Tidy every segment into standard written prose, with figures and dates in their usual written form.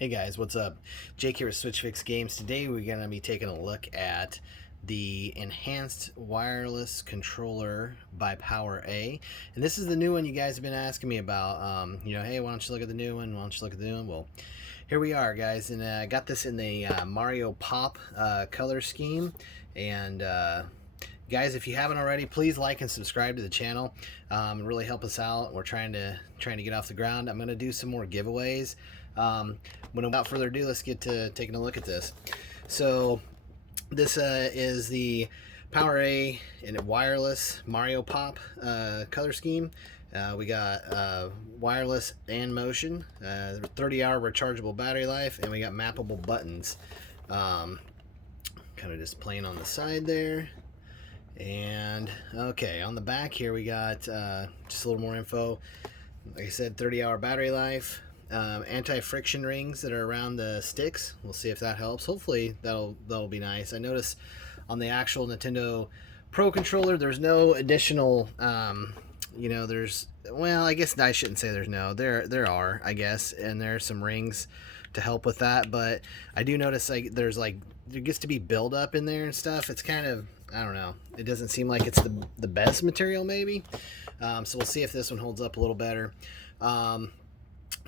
Hey guys, what's up? Jake here with Switch Fix Games. Today we're going to be taking a look at the Enhanced Wireless Controller by PowerA. And this is the new one you guys have been asking me about. Hey, why don't you look at the new one? Why don't you look at the new one? Well, here we are, guys. And I got this in the Mario Pop color scheme. And guys, if you haven't already, please like and subscribe to the channel. Really help us out. We're trying to get off the ground. I'm going to do some more giveaways. Without further ado, let's get to taking a look at this. So this is the PowerA and wireless Mario Pop color scheme. We got wireless and motion, 30-hour rechargeable battery life, and we got mappable buttons. Kind of just plain on the side there. And okay, on the back here we got just a little more info. Like I said, 30-hour battery life. Anti-friction rings that are around the sticks. We'll see if that helps. Hopefully that'll be nice. I noticed on the actual Nintendo Pro controller there's no additional well, I guess I shouldn't say there are, I guess, and there are some rings to help with that, but I do notice there gets to be buildup in there and stuff. It's kind of, I don't know, it doesn't seem like it's the best material maybe. So we'll see if this one holds up a little better.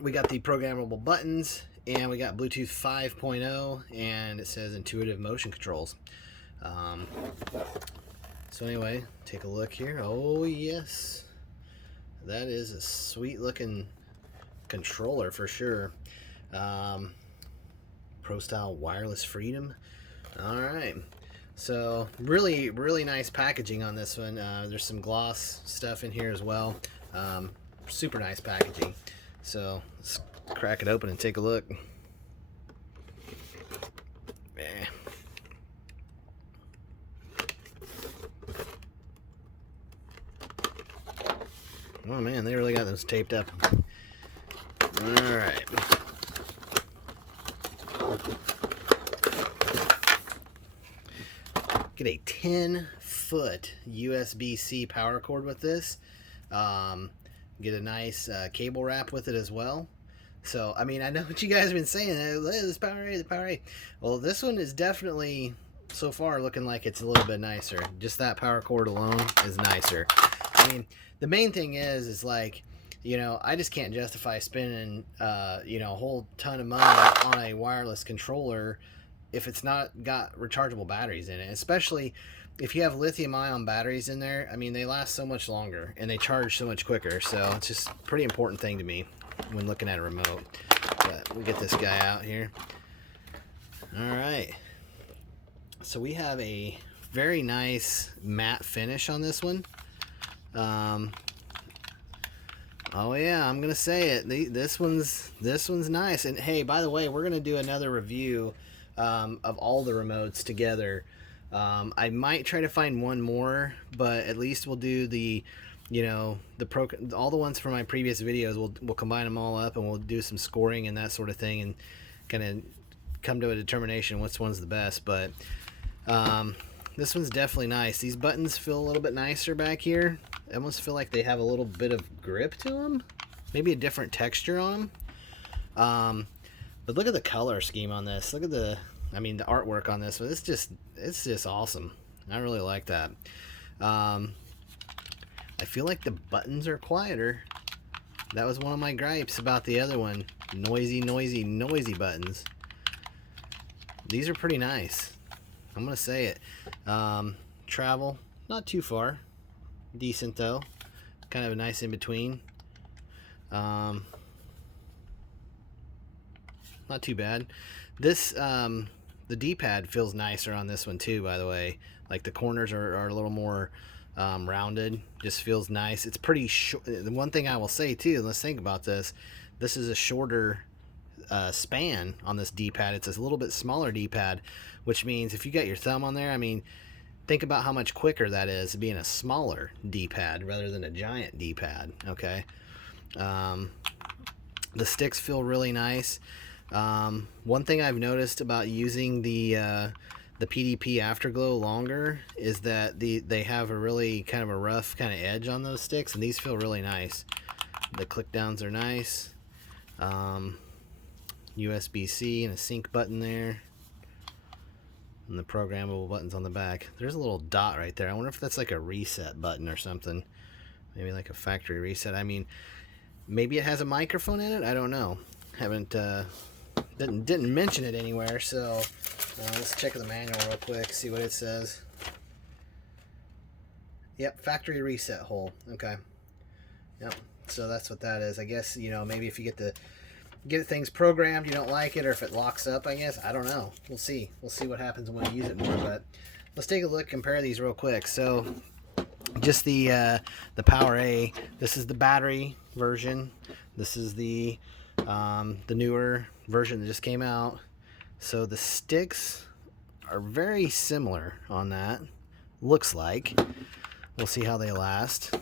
We got the programmable buttons, and we got Bluetooth 5.0, and it says intuitive motion controls. So anyway, take a look here. Oh yes, that is a sweet looking controller for sure. Pro style wireless freedom. All right, so really nice packaging on this one. There's some gloss stuff in here as well. Super nice packaging. So let's crack it open and take a look. Oh man, they really got those taped up. Alright. Get a 10-foot USB-C power cord with this. Get a nice cable wrap with it as well. So, I mean, I know what you guys have been saying. This PowerA, the PowerA. Well, this one is definitely, so far, looking like it's a little bit nicer. Just that power cord alone is nicer. I mean, the main thing is like, I just can't justify spending, a whole ton of money on a wireless controller if it's not got rechargeable batteries in it, especially if you have lithium-ion batteries in there. I mean, they last so much longer and they charge so much quicker, so it's just a pretty important thing to me when looking at a remote. But we get this guy out here. Alright, so we have a very nice matte finish on this one. Oh yeah, I'm gonna say it, this one's nice. And hey, by the way, we're gonna do another review of all the remotes together. I might try to find one more, but at least we'll do all the ones from my previous videos. We'll combine them all up and we'll do some scoring and that sort of thing and kind of come to a determination which one's the best. But this one's definitely nice. These buttons feel a little bit nicer back here. I almost feel like they have a little bit of grip to them, maybe a different texture on them. But look at the color scheme on this. Look at the artwork on this one. It's just awesome. I really like that. I feel like the buttons are quieter. That was one of my gripes about the other one. Noisy buttons. These are pretty nice. I'm gonna say it. Travel, not too far. Decent though. Kind of a nice in between. Not too bad. This the D-pad feels nicer on this one too, by the way. Like the corners are a little more rounded. Just feels nice. It's pretty short. The one thing I will say too, let's think about this. This is a shorter span on this D-pad. It's a little bit smaller D-pad, which means if you got your thumb on there, I mean, think about how much quicker that is being a smaller D-pad rather than a giant D-pad. Okay. The sticks feel really nice. One thing I've noticed about using the PDP Afterglow longer is that they have a really kind of a rough kind of edge on those sticks, and these feel really nice. The click downs are nice. USB-C and a sync button there. And the programmable buttons on the back. There's a little dot right there. I wonder if that's like a reset button or something. Maybe like a factory reset. I mean, maybe it has a microphone in it. I don't know. Haven't didn't mention it anywhere. So let's check the manual real quick. See what it says. Yep, factory reset hole. Okay. Yep. So that's what that is. I guess, you know, maybe if you get things programmed, you don't like it, or if it locks up, I guess. I don't know. We'll see. We'll see what happens when we use it more. But let's take a look, compare these real quick. So just the PowerA. This is the battery version. This is the newer version that just came out. So the sticks are very similar on that. Looks like. We'll see how they last.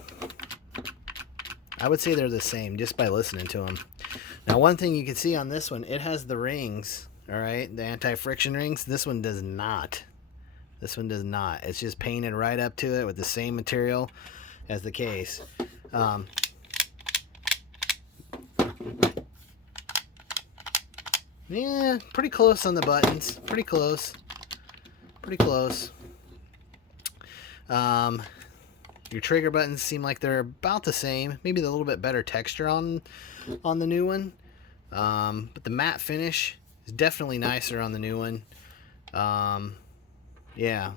I would say they're the same just by listening to them. Now, one thing you can see on this one, it has the rings, all right, the anti-friction rings. This one does not. This one does not. It's just painted right up to it with the same material as the case. Yeah, pretty close on the buttons. Pretty close. Pretty close. Your trigger buttons seem like they're about the same. Maybe a little bit better texture on the new one. But the matte finish is definitely nicer on the new one. Yeah.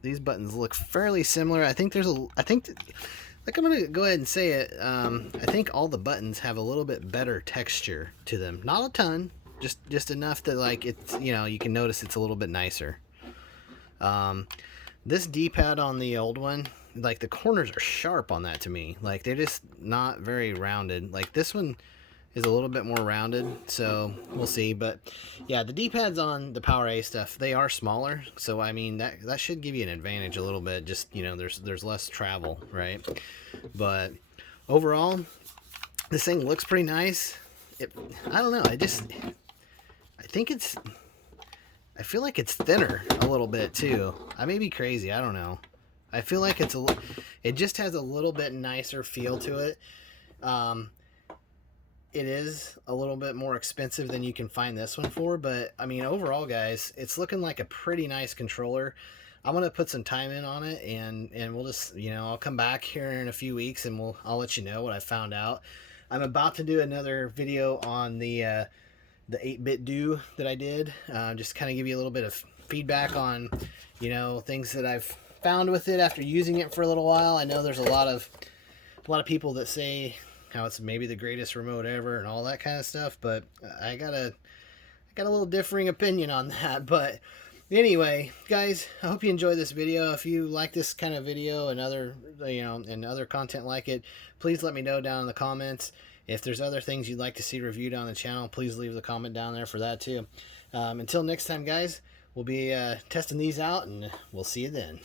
These buttons look fairly similar. I think like I'm gonna go ahead and say it. I think all the buttons have a little bit better texture to them. Not a ton, just enough that like it's, you know, you can notice it's a little bit nicer. This D-pad on the old one, like the corners are sharp on that to me. Like they're just not very rounded. Like this one is a little bit more rounded, so we'll see. But yeah, the D-pads on the PowerA stuff, they are smaller. So I mean that should give you an advantage a little bit. Just, you know, there's less travel, right? But overall, this thing looks pretty nice. I don't know. I feel like it's thinner a little bit too. I may be crazy. I don't know. I feel like it just has a little bit nicer feel to it. It is a little bit more expensive than you can find this one for, but I mean, overall, guys, it's looking like a pretty nice controller. I'm gonna put some time in on it, and we'll just, you know, I'll come back here in a few weeks, and I'll let you know what I found out. I'm about to do another video on the 8-bit do that I did, just kind of give you a little bit of feedback on, you know, things that I've found with it after using it for a little while. I know there's a lot of people that say how it's maybe the greatest remote ever and all that kind of stuff, but I got a little differing opinion on that. But anyway, guys, I hope you enjoyed this video. If you like this kind of video and other, you know, and other content like it, please let me know down in the comments. If there's other things you'd like to see reviewed on the channel, please leave the comment down there for that too. Until next time, guys, we'll be testing these out, and we'll see you then.